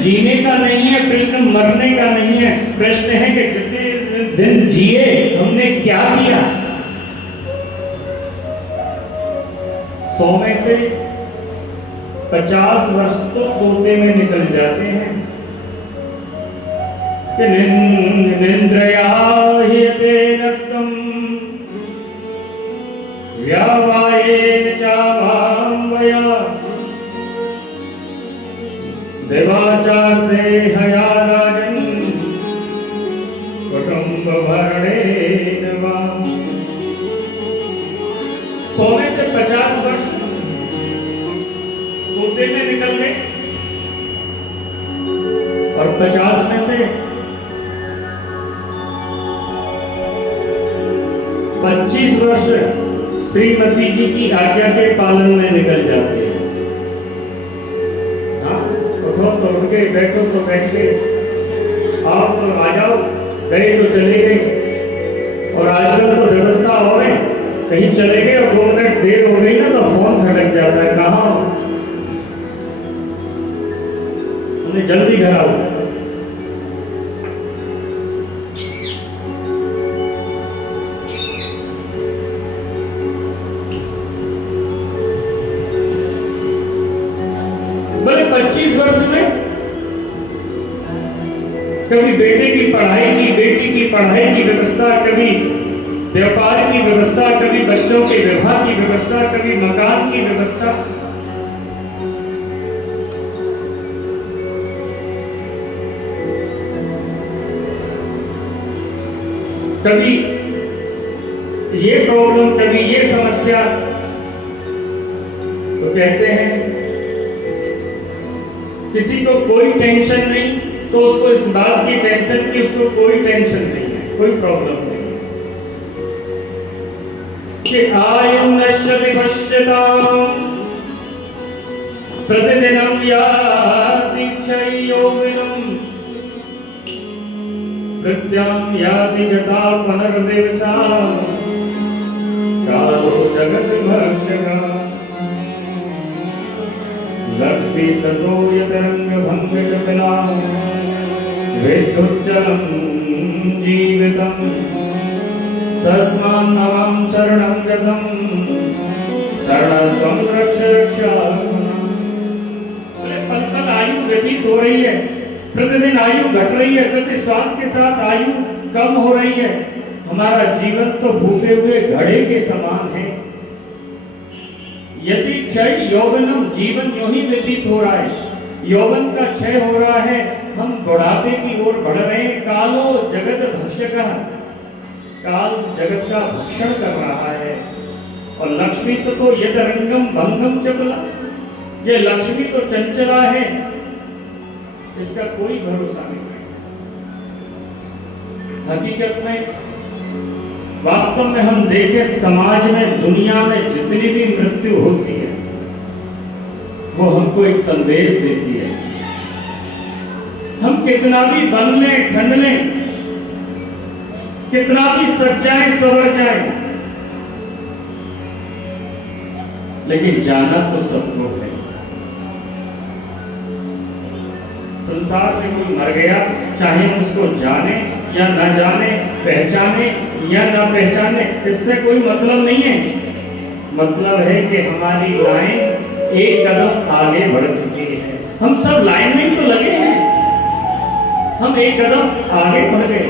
जीने का नहीं है, प्रश्न मरने का नहीं है। प्रश्न है कि कितने दिन जिए, हमने क्या किया। 100 में से 50 वर्ष तो सोते में निकल जाते हैं। निंद्रया ह्यते नक्तम व्यावायेन चावामया देवाचार्ते हया राजन कुटुंब भरणेन वा। 100 में से 50 वर्ष सोते में निकल गए और 50 में से 25 वर्ष श्रीमती जी की आज्ञा के पालन में निकल जाते हैं। हाँ, उठो तो उठ गए, बैठो तो बैठ गए, आओ तो आ जाओ, गए तो चले गए। और आजकल तो व्यवस्था हो रही, कहीं चले गए और 2 मिनट देर हो गई ना तो फोन खटक जाता है, कहाँ उन्हें जल्दी घर आओ। बोले 25 वर्ष में कभी बेटे की पढ़ाई की, बेटी की पढ़ाई की व्यवस्था, कभी व्यापार की व्यवस्था, कभी बच्चों के विवाह की व्यवस्था, कभी मकान की व्यवस्था। कभी ये प्रॉब्लम, कभी ये समस्या। तो कहते हैं किसी को कोई टेंशन नहीं तो उसको इस बात की टेंशन कि उसको कोई टेंशन नहीं है, कोई प्रॉब्लम नहीं है। कि आयु नश्यति पश्यताम् प्रतिदिनं याति क्षयोगिनम् मृत्यां याति गता पुनर्दिवसा कालो जगद्भक्षकः लक्ष्मीस्ततो यतरङ्गभङ्गचपला वेदोच्चलं जीवितं तस्मान्नवं शरणं गतं शरणं रक्ष रक्षा। पल पल आयु व्यतीत हो रही है, प्रतिदिन आयु घट रही है, प्रति श्वास के साथ आयु कम हो रही है। हमारा जीवन तो भूखे हुए घड़े के समान है। यदि क्षय यौवनम, जीवन यूं ही व्यतीत हो रहा है, यौवन का क्षय हो रहा है, हम बुढ़ापे की ओर बढ़ रहे हैं। कालो जगत भक्षकः, काल जगत का भक्षण कर रहा है। और लक्ष्मी तो यदरंगम भंगम चपला, ये लक्ष्मी तो चंचला है, इसका कोई भरोसा नहीं। हकीकत में वास्तव में हम देखें, समाज में, दुनिया में जितनी भी मृत्यु होती है वो हमको एक संदेश देती है। हम कितना भी बन लें, ठंड लें, कितना भी सज जाए, संवर जाए, लेकिन जाना तो सबको है। संसार में कोई मर गया, चाहे उसको जाने या ना जाने, पहचाने या ना पहचाने, इससे कोई मतलब नहीं है। मतलब है कि हमारी लाइन एक कदम आगे बढ़ चुकी है। हम सब लाइन में तो लगे हैं, हम एक कदम आगे बढ़ गए।